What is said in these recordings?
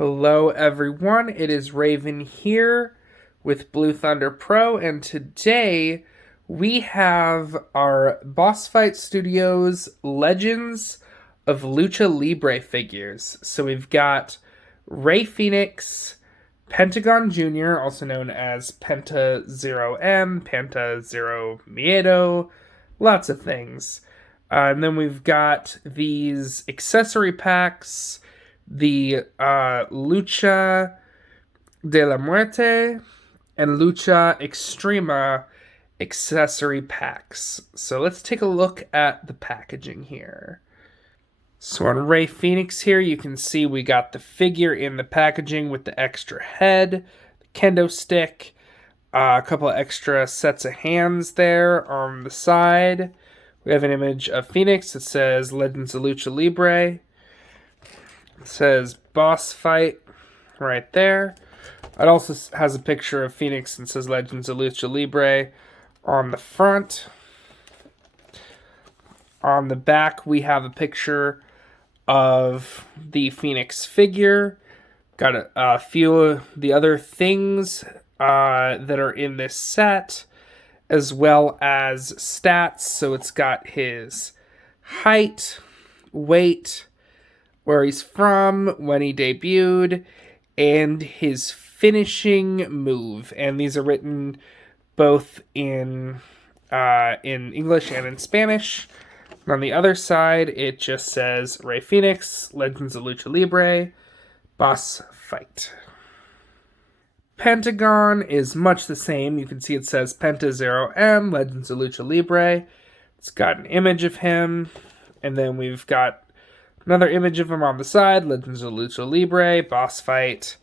Hello everyone, it is Raven here with Blue Thunder Pro, and today we have our Bossfight Studios Legends of Lucha Libre figures. So we've got Rey Fenix, Pentagon Jr., also known as Penta 0M, Penta 0 Miedo, lots of things. And then we've got these accessory packs, the Lucha de la Muerte and Lucha Extrema accessory packs. So let's take a look at the packaging here. So on Rey Fenix here, you can see we got the figure in the packaging with the extra head, the kendo stick, a couple of extra sets of hands there on the side. We have an image of Fenix that says Legends of Lucha Libre. It says Bossfight right there. It also has a picture of Fenix and says Legends of Lucha Libre on the front. On the back, we have a picture of the Fenix figure. Got a few of the other things that are in this set, as well as stats. So it's got his height, weight, where he's from, when he debuted, and his finishing move. And these are written both in English and in Spanish. And on the other side, it just says Rey Fenix, Legends of Lucha Libre, Bossfight. Pentagon is much the same. You can see it says Penta 0M, Legends of Lucha Libre. It's got an image of him. And then we've got another image of him on the side, Legends of Lucha Libre, Bossfight.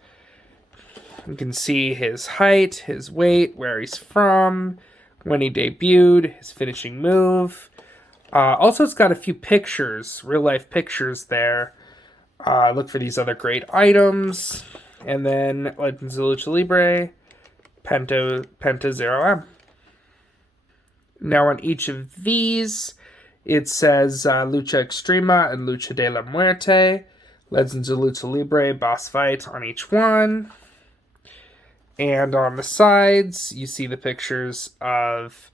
You can see his height, his weight, where he's from, when he debuted, his finishing move. Also, it's got a few pictures, real-life pictures there. Look for these other great items. And then Legends of Lucha Libre, Penta 0M. Now on each of these, it says Lucha Extrema and Lucha de la Muerte. Legends of Lucha Libre, Bossfight on each one. And on the sides, you see the pictures of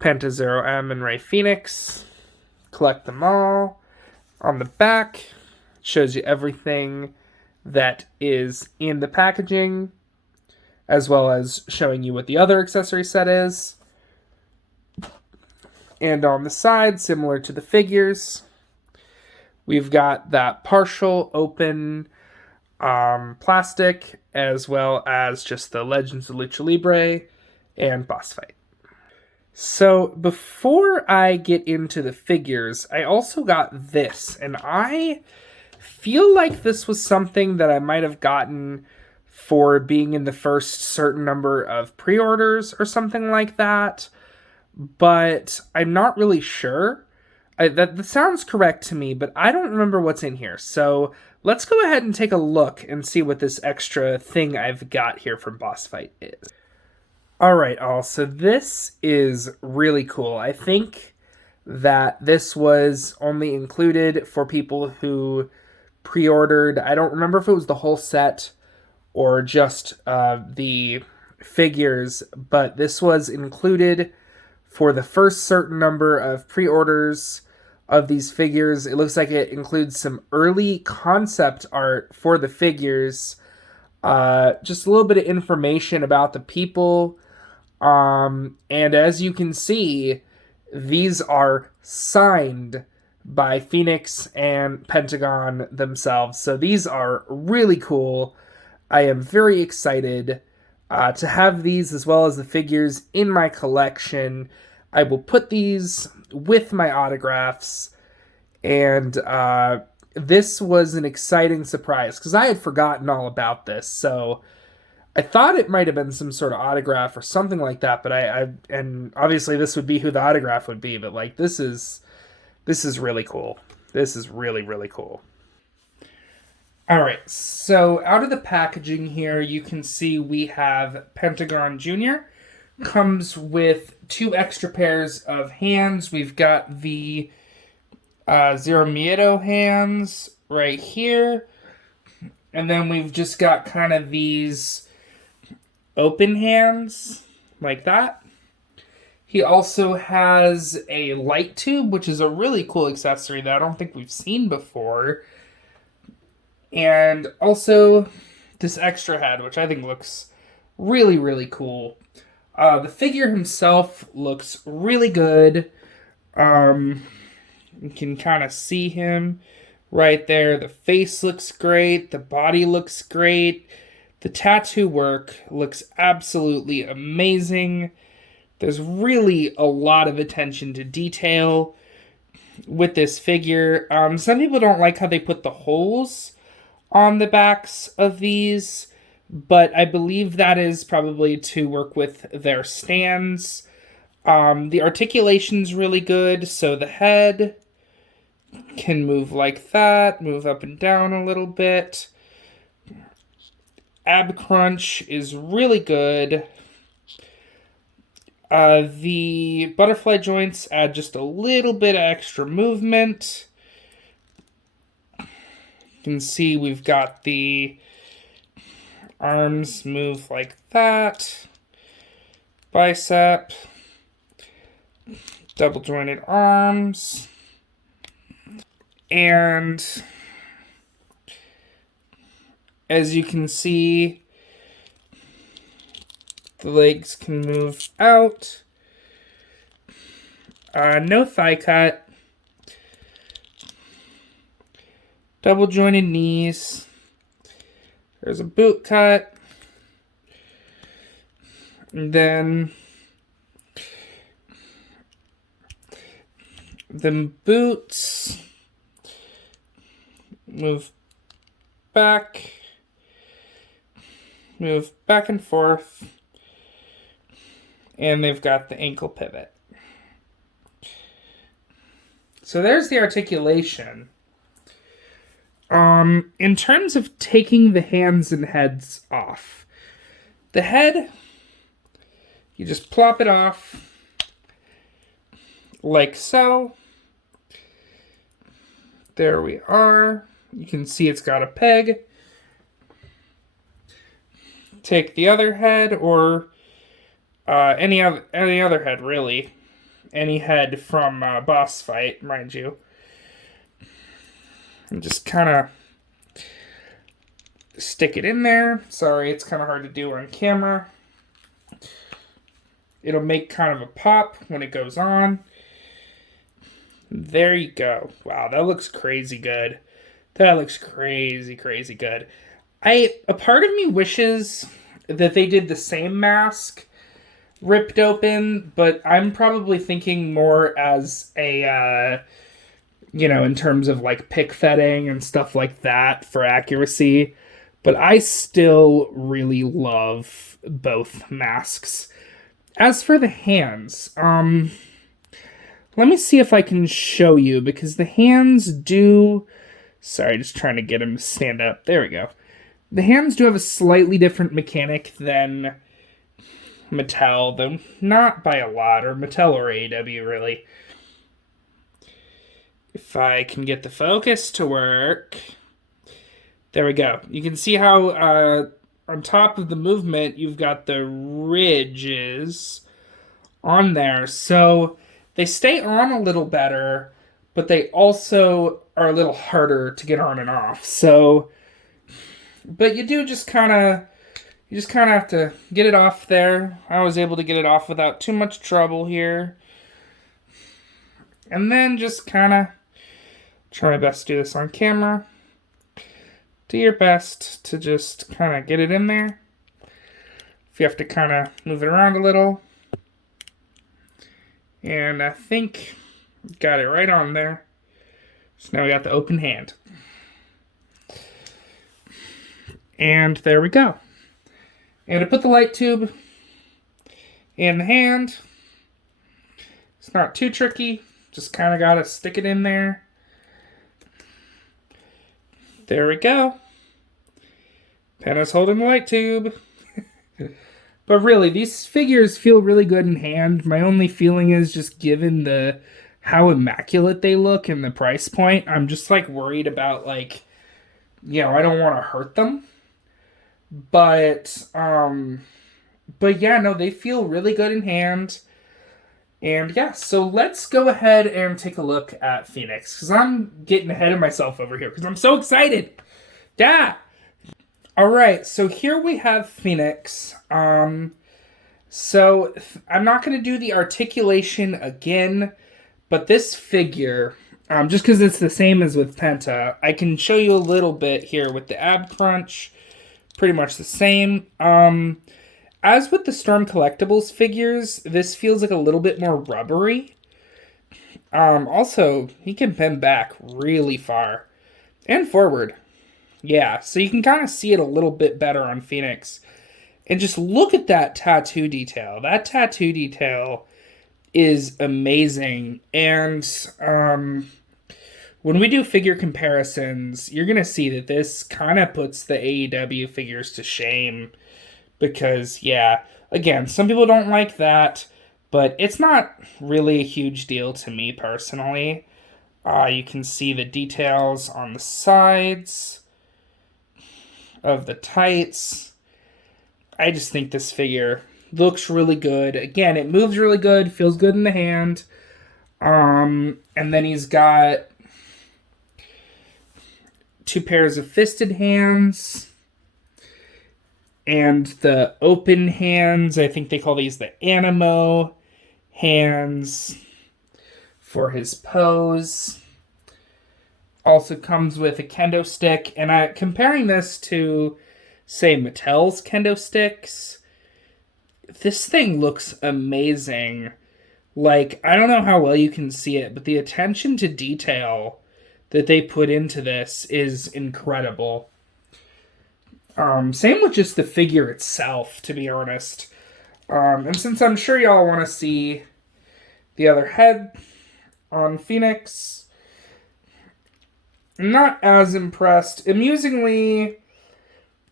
Penta 0M and Rey Fenix. Collect them all. On the back, it shows you everything that is in the packaging, as well as showing you what the other accessory set is. And on the side, similar to the figures, we've got that partial open plastic, as well as just the Legends of Lucha Libre and Bossfight. So before I get into the figures, I also got this, and I feel like this was something that I might have gotten for being in the first certain number of pre-orders or something like that, but I'm not really sure. That sounds correct to me, but I don't remember what's in here. So let's go ahead and take a look and see what this extra thing I've got here from Bossfight is. Alright, so this is really cool. I think that this was only included for people who pre-ordered. I don't remember if it was the whole set or just the figures, but this was included for the first certain number of pre-orders of these figures. It looks like it includes some early concept art for the figures, just a little bit of information about the people, and as you can see, these are signed by Fenix and Pentagon themselves. So these are really cool. I am very excited to have these as well as the figures in my collection. I will put these with my autographs, and this was an exciting surprise because I had forgotten all about this. So I thought it might have been some sort of autograph or something like that, but and obviously this would be who the autograph would be, but like this is really cool. This is really, really cool. Alright, so out of the packaging here, you can see we have Pentagon Jr. Comes with 2 extra pairs of hands. We've got the Zero Miedo hands right here. And then we've just got kind of these open hands, like that. He also has a light tube, which is a really cool accessory that I don't think we've seen before. And also this extra head, which I think looks really, really cool. The figure himself looks really good. You can kind of see him right there. The face looks great. The body looks great. The tattoo work looks absolutely amazing. There's really a lot of attention to detail with this figure. Some people don't like how they put the holes on the backs of these, but I believe that is probably to work with their stands. The articulation's really good, so the head can move like that, move up and down a little bit. Ab crunch is really good. The butterfly joints add just a little bit of extra movement. You can see we've got the arms move like that. Bicep. Double jointed arms. And as you can see, the legs can move out. No thigh cut. Double jointed knees. There's a boot cut. And then the boots move back and forth. And they've got the ankle pivot. So there's the articulation. In terms of taking the hands and heads off, the head, you just plop it off like so. There we are. You can see it's got a peg. Take the other head, or any other head, really. Any head from Bossfight, mind you. And just kind of stick it in there. Sorry, it's kind of hard to do on camera. It'll make kind of a pop when it goes on. There you go. Wow, that looks crazy good. That looks crazy, crazy good. A part of me wishes that they did the same mask ripped open, but I'm probably thinking more as a, in terms of like pick fetting and stuff like that for accuracy. But I still really love both masks. As for the hands, let me see if I can show you, because the hands do... Sorry, just trying to get him to stand up. There we go. The hands do have a slightly different mechanic than Mattel, though not by a lot, or Mattel or AEW, really. If I can get the focus to work... There we go. You can see how on top of the movement, you've got the ridges on there. So they stay on a little better, but they also are a little harder to get on and off. So, but you just kind of have to get it off there. I was able to get it off without too much trouble here. And then just kind of try my best to do this on camera. Do your best to just kind of get it in there. If you have to kind of move it around a little. And I think got it right on there. So now we got the open hand. And there we go. And to put the light tube in the hand, it's not too tricky. Just kind of got to stick it in there. There we go. Penta's holding the light tube. But really, these figures feel really good in hand. My only feeling is just given how immaculate they look and the price point, I'm just like worried about I don't want to hurt them. But yeah, no, they feel really good in hand. And yeah, so let's go ahead and take a look at Phoenix, because I'm getting ahead of myself over here because I'm so excited. Yeah. All right, so here we have Phoenix. So I'm not going to do the articulation again, but this figure, just because it's the same as with Penta, I can show you a little bit here with the ab crunch. Pretty much the same. As with the Storm Collectibles figures, this feels like a little bit more rubbery. Also, he can bend back really far and forward. Yeah, so you can kind of see it a little bit better on Phoenix. And just look at that tattoo detail. That tattoo detail is amazing. And when we do figure comparisons, you're going to see that this kind of puts the AEW figures to shame. Because, yeah, again, some people don't like that, but it's not really a huge deal to me personally. You can see the details on the sides of the tights. I just think this figure looks really good. Again, it moves really good, feels good in the hand. And then he's got 2 pairs of fisted hands. And the open hands, I think they call these the Animo hands for his pose. Also comes with a kendo stick. And comparing this to, say, Mattel's kendo sticks, this thing looks amazing. Like, I don't know how well you can see it, but the attention to detail that they put into this is incredible. Same with just the figure itself, to be honest. And since I'm sure y'all want to see the other head on Phoenix, I'm not as impressed. Amusingly,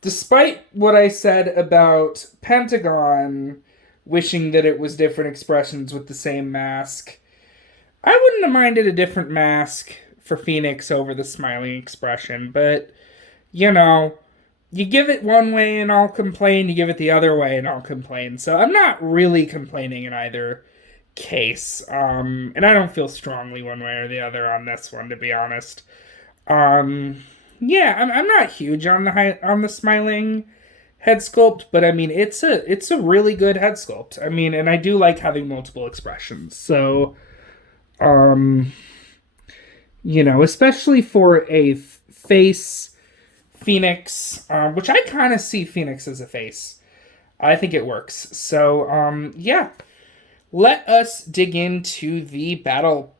despite what I said about Pentagon wishing that it was different expressions with the same mask, I wouldn't have minded a different mask for Phoenix over the smiling expression, but, you give it one way and I'll complain, you give it the other way and I'll complain. So I'm not really complaining in either case. And I don't feel strongly one way or the other on this one, to be honest. Yeah, I'm not huge on the smiling head sculpt, but I mean it's a really good head sculpt. I mean, and I do like having multiple expressions. So especially for a face Phoenix, which I kind of see Phoenix as a face. I think it works. So, yeah. Let us dig into the battle...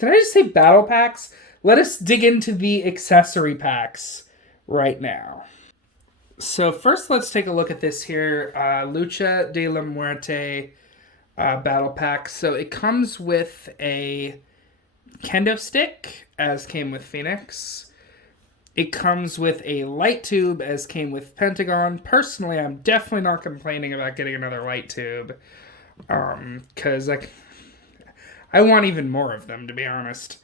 Did I just say battle packs? Let us dig into the accessory packs right now. So first, let's take a look at this here. Lucha de la Muerte battle pack. So it comes with a kendo stick, as came with Phoenix. It comes with a light tube, as came with Pentagon. Personally, I'm definitely not complaining about getting another light tube. Because I want even more of them, to be honest.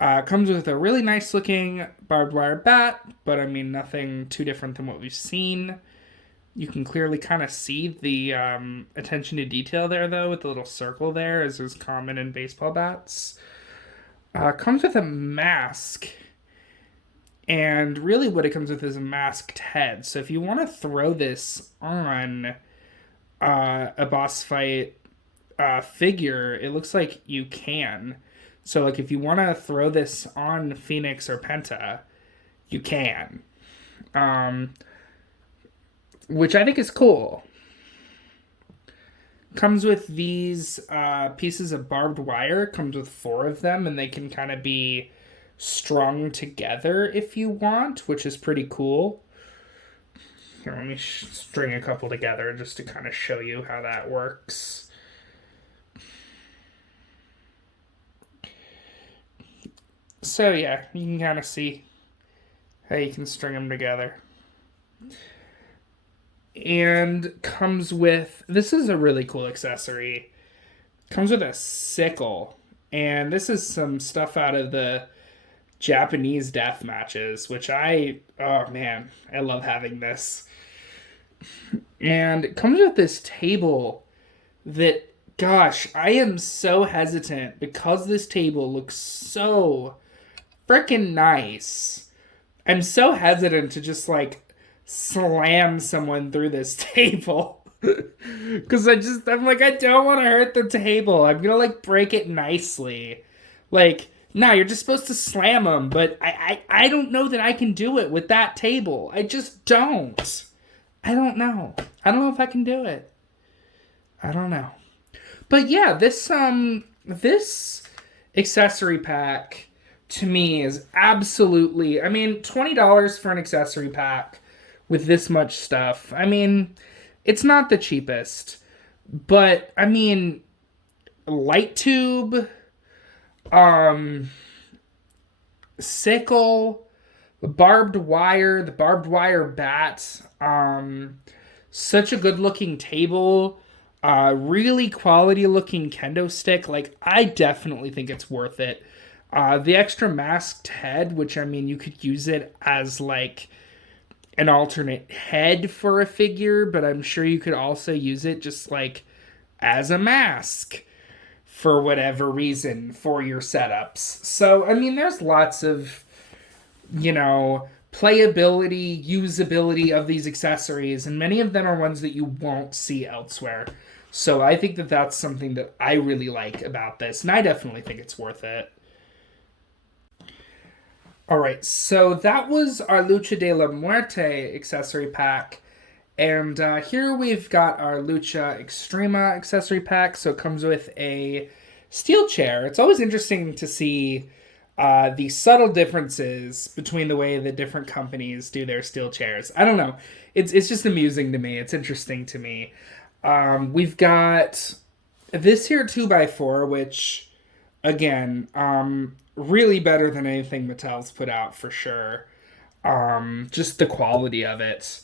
Comes with a really nice looking barbed wire bat, but I mean, nothing too different than what we've seen. You can clearly kind of see the attention to detail there, though, with the little circle there, as is common in baseball bats. Comes with a mask. And really what it comes with is a masked head. So if you want to throw this on a Bossfight figure, it looks like you can. So like if you want to throw this on Phoenix or Penta, you can. Which I think is cool. Comes with these pieces of barbed wire. Comes with 4 of them, and they can kind of be strung together if you want, which is pretty cool. Here, let me string a couple together just to kind of show you how that works. So yeah, you can kind of see how you can string them together. And comes with, this is a really cool accessory. Comes with a sickle. And this is some stuff out of the Japanese death matches, which oh man, I love having this. And it comes with this table that, gosh, I am so hesitant because this table looks so freaking nice. I'm so hesitant to just like slam someone through this table. Because I'm like, I don't want to hurt the table. I'm gonna like break it nicely. Like, no, you're just supposed to slam them, but I don't know that I can do it with that table. I just don't. I don't know. I don't know if I can do it. I don't know. But yeah, this accessory pack to me is absolutely, I mean, $20 for an accessory pack with this much stuff. I mean, it's not the cheapest, but I mean, light tube, sickle, the barbed wire bat, such a good looking table, really quality looking kendo stick. Like, I definitely think it's worth it. The extra masked head, which I mean, you could use it as like an alternate head for a figure, but I'm sure you could also use it just like as a mask for whatever reason for your setups. So, I mean, there's lots of, playability, usability of these accessories, and many of them are ones that you won't see elsewhere. So I think that that's something that I really like about this, and I definitely think it's worth it. All right, so that was our Lucha de la Muerte accessory pack. And here we've got our Lucha Extrema accessory pack. So it comes with a steel chair. It's always interesting to see the subtle differences between the way that different companies do their steel chairs. I don't know. It's just amusing to me. It's interesting to me. We've got this here 2x4, which, again, really better than anything Mattel's put out for sure. Just the quality of it.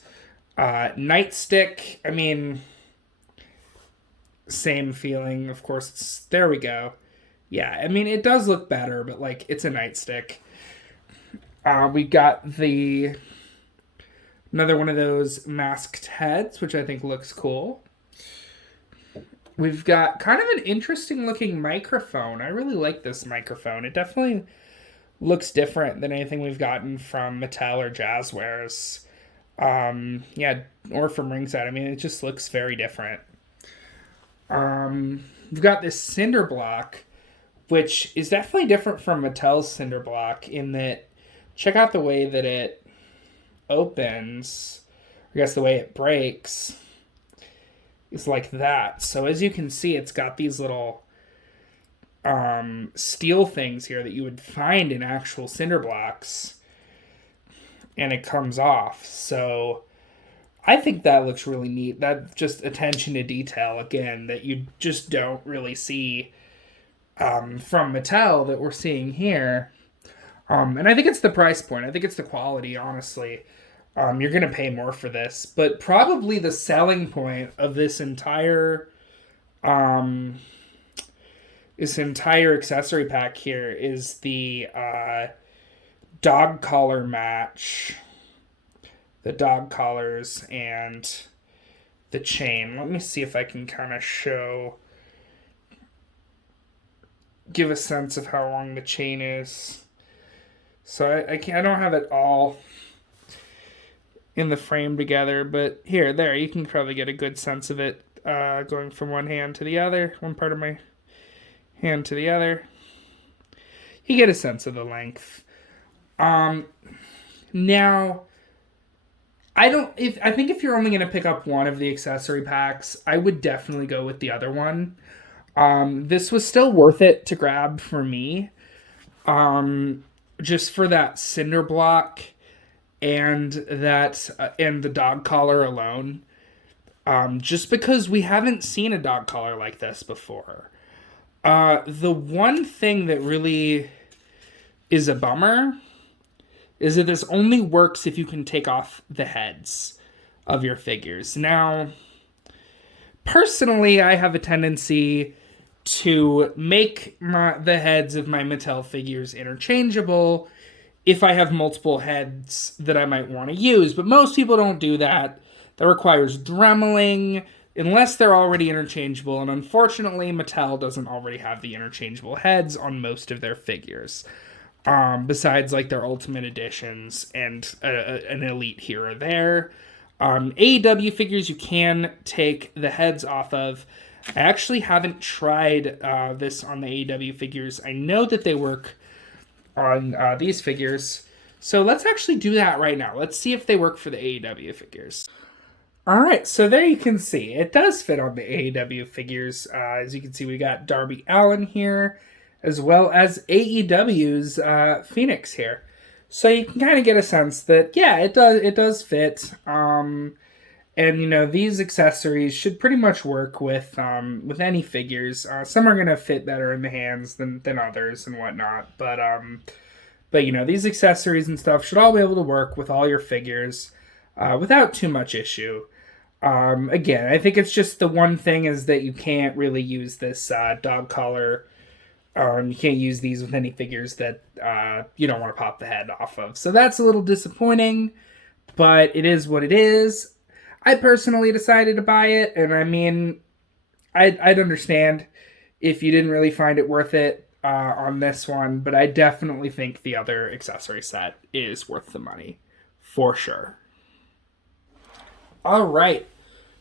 Nightstick, I mean, same feeling. Of course, there we go. Yeah, I mean, it does look better, but like, it's a nightstick. We got another one of those masked heads, which I think looks cool. We've got kind of an interesting looking microphone. I really like this microphone. It definitely looks different than anything we've gotten from Mattel or Jazzwares. Or from Ringside. I mean, it just looks very different. We've got this cinder block, which is definitely different from Mattel's cinder block in that, check out the way that it opens. I guess the way it breaks is like that. So as you can see, it's got these little steel things here that you would find in actual cinder blocks, and it comes off. So I think that looks really neat. That's just attention to detail, again, that you just don't really see from Mattel that we're seeing here. And I think it's the price point. I think it's the quality, honestly. You're going to pay more for this. But probably the selling point of this entire accessory pack here is the dog collar match. The dog collars and the chain. Let me see if I can kind of give a sense of how long the chain is. So I don't have it all in the frame together, but there, you can probably get a good sense of it going from one hand to the other, one part of my hand to the other. You get a sense of the length. Now, I think if you're only going to pick up one of the accessory packs, I would definitely go with the other one. This was still worth it to grab for me. Just for that cinder block and and the dog collar alone. Just because we haven't seen a dog collar like this before. The one thing that really is a bummer is that this only works if you can take off the heads of your figures. Now, personally, I have a tendency to make the heads of my Mattel figures interchangeable if I have multiple heads that I might want to use. But most people don't do that. That requires dremeling, unless they're already interchangeable. And unfortunately, Mattel doesn't already have the interchangeable heads on most of their figures. Besides like their Ultimate Editions and an Elite here or there. AEW figures you can take the heads off of. I actually haven't tried this on the AEW figures. I know that they work on these figures. So let's actually do that right now. Let's see if they work for the AEW figures. All right, so there you can see. It does fit on the AEW figures. As you can see, we got Darby Allin here, as well as AEW's Fenix here. So you can kind of get a sense that, yeah, it does fit. And, you know, these accessories should pretty much work with any figures. Some are going to fit better in the hands than others and whatnot. But, you know, these accessories and stuff should all be able to work with all your figures without too much issue. Again, I think it's just the one thing is that you can't really use this dog collar. You can't use these with any figures that you don't want to pop the head off of. So that's a little disappointing, but it is what it is. I personally decided to buy it, and I mean, I'd understand if you didn't really find it worth it on this one, but I definitely think the other accessory set is worth the money, for sure. All right.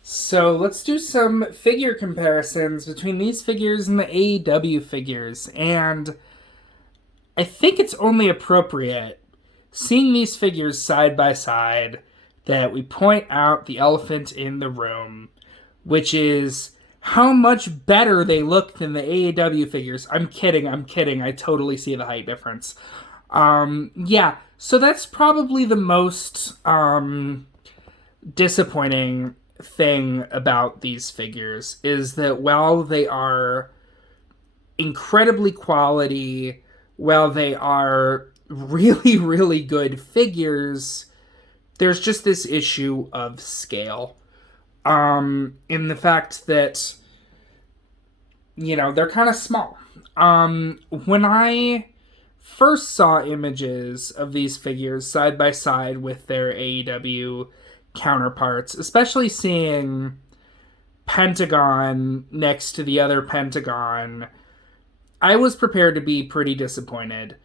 So let's do some figure comparisons between these figures and the AEW figures. And I think it's only appropriate, seeing these figures side by side, that we point out the elephant in the room, which is how much better they look than the AEW figures. I'm kidding. I totally see the height difference. Yeah, so that's probably the most disappointing thing about these figures, is that while they are incredibly quality, while they are really, really good figures, there's just this issue of scale. In the fact that, you know, they're kind of small. When I first saw images of these figures side by side with their AEW counterparts, especially seeing Pentagon next to the other Pentagon, I was prepared to be pretty disappointed.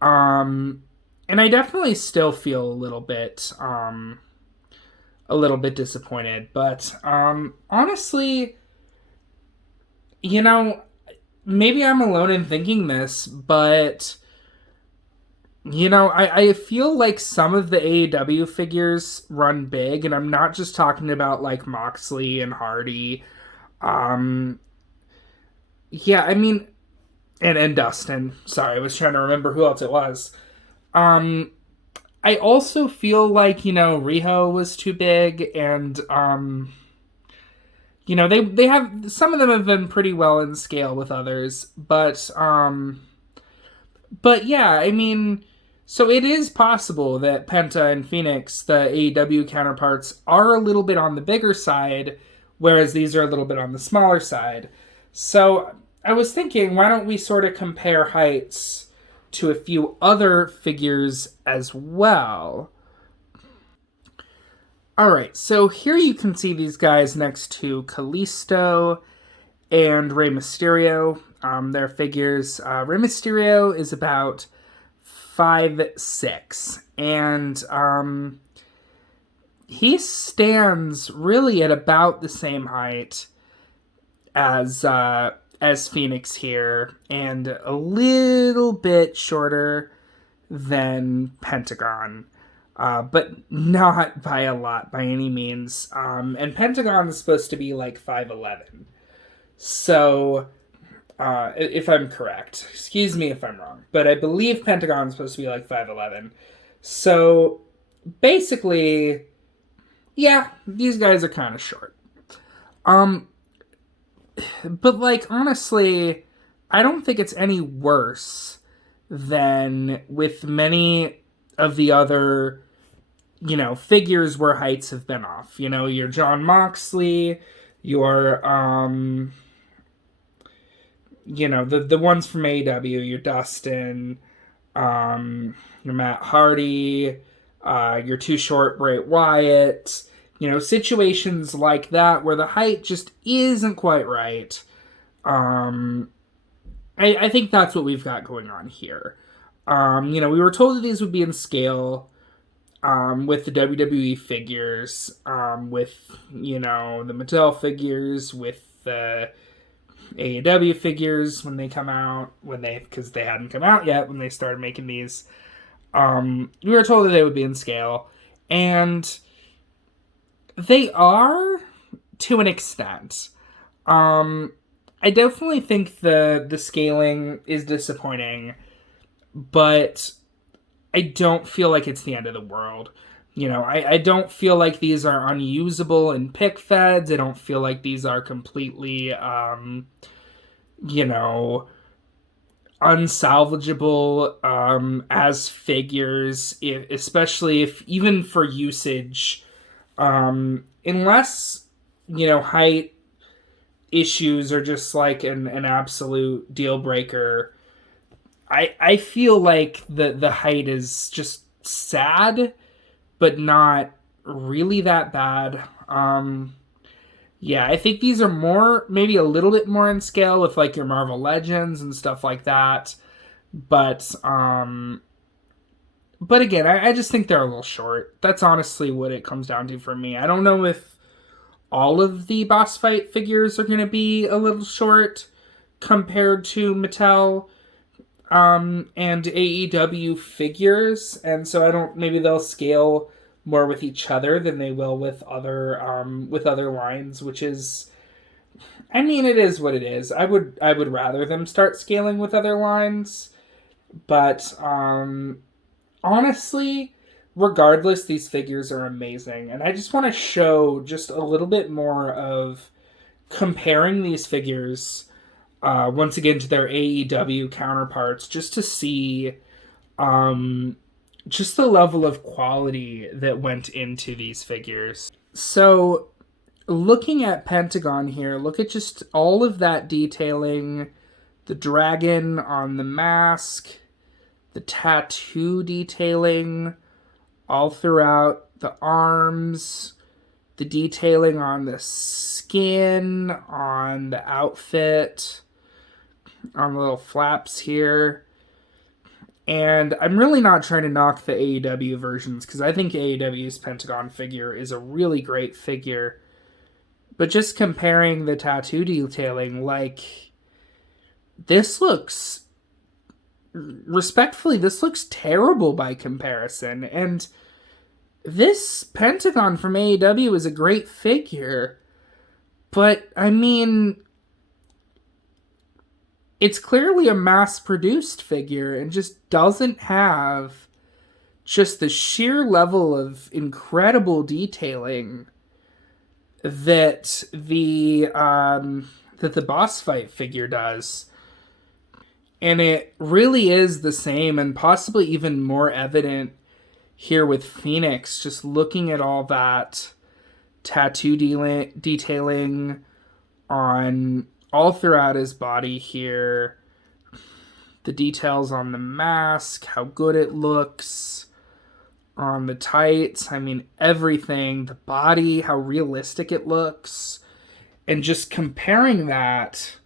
And I definitely still feel a little bit disappointed, but honestly, you know, maybe I'm alone in thinking this, but you know, I feel like some of the AEW figures run big, and I'm not just talking about like Moxley and Hardy. Yeah, I mean, and Dustin. Sorry, I was trying to remember who else it was. I also feel like, you know, Riho was too big, and you know, they have, some of them have been pretty well in scale with others, but yeah, I mean, so it is possible that Penta and Fenix, the AEW counterparts, are a little bit on the bigger side, whereas these are a little bit on the smaller side. So I was thinking, why don't we sort of compare heights to a few other figures as well? Alright, so here you can see these guys next to Kalisto and Rey Mysterio. Their figures. Rey Mysterio is about 5'6", and he stands really at about the same height as Fenix here, and a little bit shorter than Pentagon, but not by a lot by any means. And Pentagon is supposed to be like 5'11", so if I'm correct, excuse me if I'm wrong, but I believe Pentagon is supposed to be like 5'11". So basically, yeah, these guys are kind of short. But like, honestly, I don't think it's any worse than with many of the other, you know, figures where heights have been off. You know, your Jon Moxley, your you know, the ones from AEW, your Dustin, your Matt Hardy, your Too Short Bray Wyatt, situations like that where the height just isn't quite right. I think that's what we've got going on here. We were told that these would be in scale with the WWE figures, with, the Mattel figures, with the AEW figures when they come out, because they hadn't come out yet when they started making these. We were told that they would be in scale, and they are to an extent. I definitely think the scaling is disappointing, but I don't feel like it's the end of the world. I don't feel like these are unusable in pick feds. I don't feel like these are completely, unsalvageable as figures, especially if even for usage, unless, height issues are just like an absolute deal breaker. I feel like the height is just sad, but not really that bad. I think these are maybe a little bit more in scale with like your Marvel Legends and stuff like that. But again, I just think they're a little short. That's honestly what it comes down to for me. I don't know if all of the Bossfight figures are going to be a little short compared to Mattel and AEW figures, and so maybe they'll scale more with each other than they will with other lines, which is, it is what it is. I would rather them start scaling with other lines, but honestly, regardless, these figures are amazing, and I just want to show just a little bit more of comparing these figures once again to their AEW counterparts, just to see just the level of quality that went into these figures. So looking at Pentagon here, look at just all of that detailing, the dragon on the mask, the tattoo detailing all throughout the arms, the detailing on the skin, on the outfit, on the little flaps here. And I'm really not trying to knock the AEW versions, because I think AEW's Pentagon figure is a really great figure. But just comparing the tattoo detailing, this looks terrible by comparison. And this Pentagon from AEW is a great figure. But, it's clearly a mass-produced figure and just doesn't have just the sheer level of incredible detailing that the Bossfight figure does. And it really is the same, and possibly even more evident here with Fenix, just looking at all that tattoo detailing on all throughout his body here, the details on the mask, how good it looks on the tights, everything, the body, how realistic it looks, and just comparing that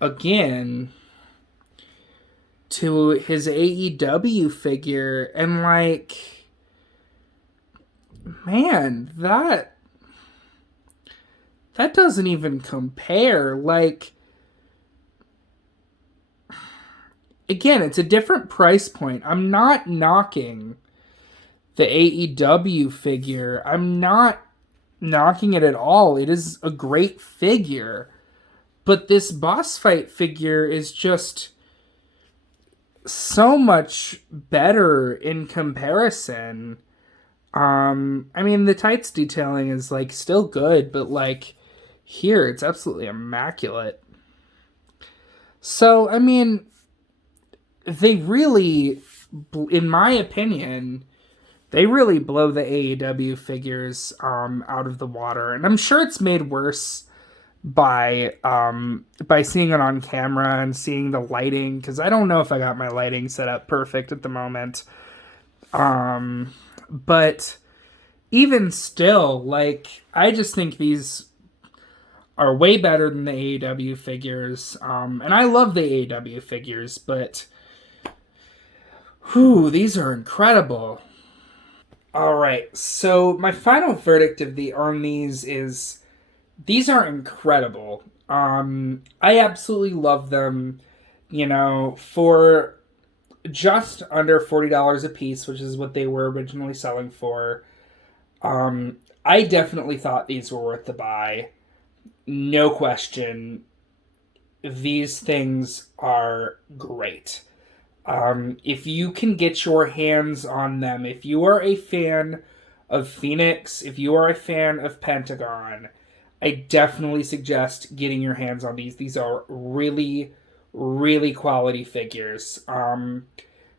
again to his AEW figure, and man, that doesn't even compare. Again, it's a different price point. I'm not knocking the AEW figure. I'm not knocking it at all. It is a great figure. But this Bossfight figure is just so much better in comparison. The tights detailing is still good, but here it's absolutely immaculate. So, they really, in my opinion, they really blow the AEW figures out of the water. And I'm sure it's made worse by seeing it on camera and seeing the lighting, because I don't know if I got my lighting set up perfect at the moment. But even still, like, I just think these are way better than the AEW figures. And I love the AEW figures, but whew, these are incredible. All right, so my final verdict on these is these are incredible. I absolutely love them. You know, for just under $40 a piece, which is what they were originally selling for. I definitely thought these were worth the buy. No question. These things are great. If you can get your hands on them, if you are a fan of Phoenix, if you are a fan of Pentagon, I definitely suggest getting your hands on these. These are really, really quality figures.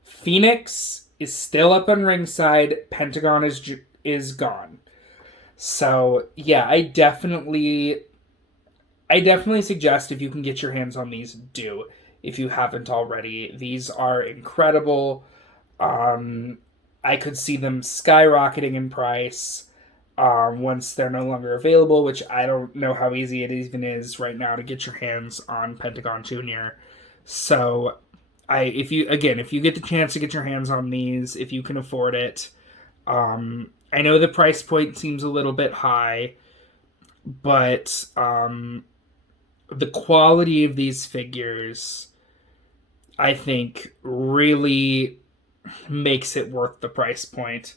Phoenix is still up on ringside. Pentagon is gone. So yeah, I definitely suggest if you can get your hands on these, do if you haven't already. These are incredible. Um, I could see them skyrocketing in price once they're no longer available, which I don't know how easy it even is right now to get your hands on Pentagon Junior. So if you get the chance to get your hands on these, if you can afford it, I know the price point seems a little bit high, but the quality of these figures, I think, really makes it worth the price point.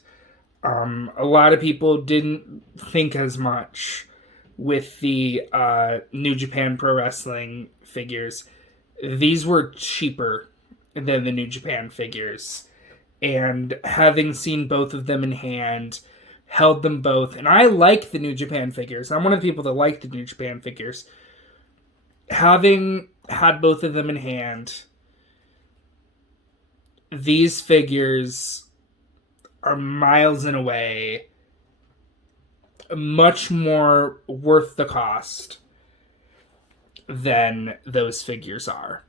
A lot of people didn't think as much with the New Japan Pro Wrestling figures. These were cheaper than the New Japan figures. And having seen both of them in hand, held them both. And I like the New Japan figures. I'm one of the people that like the New Japan figures. Having had both of them in hand, these figures are miles and away much more worth the cost than those figures are.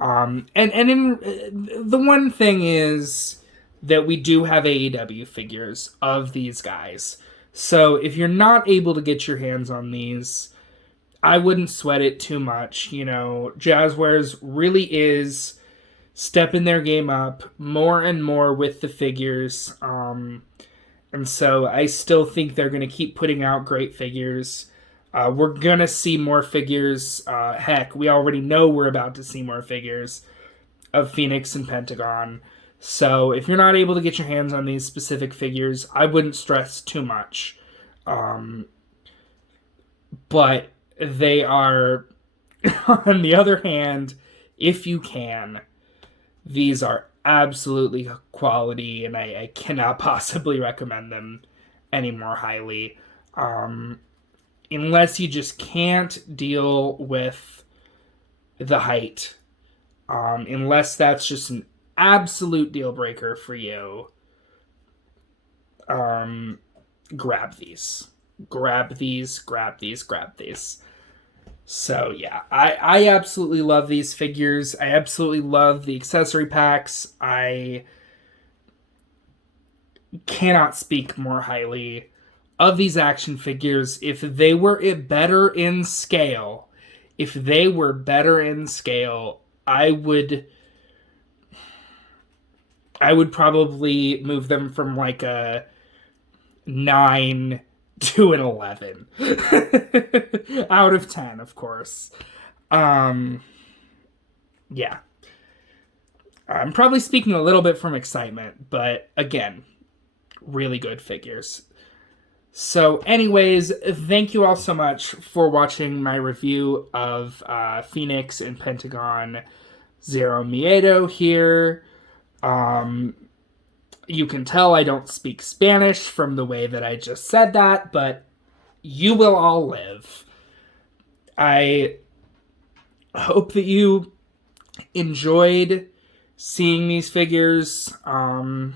The one thing is that we do have AEW figures of these guys. So if you're not able to get your hands on these, I wouldn't sweat it too much. You know, Jazzwares really is stepping their game up more and more with the figures. And so I still think they're going to keep putting out great figures. We're going to see more figures. Heck, we already know we're about to see more figures of Phoenix and Pentagon. So if you're not able to get your hands on these specific figures, I wouldn't stress too much. But they are, on the other hand, if you can, these are absolutely quality, and I cannot possibly recommend them any more highly. Unless you just can't deal with the height. Unless that's just an absolute deal breaker for you. Grab these. Grab these, grab these, grab these. So yeah, I absolutely love these figures. I absolutely love the accessory packs. I cannot speak more highly of these action figures. If they were better in scale, I would probably move them from like a 9 to an 11 out of 10, of course. Yeah, I'm probably speaking a little bit from excitement, but again, really good figures. So anyways, thank you all so much for watching my review of Phoenix and Pentagon Zero Miedo here. You can tell I don't speak Spanish from the way that I just said that, but you will all live. I hope that you enjoyed seeing these figures. And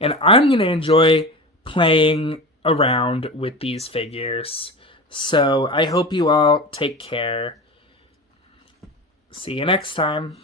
I'm going to enjoy playing around with these figures. So I hope you all take care. See you next time.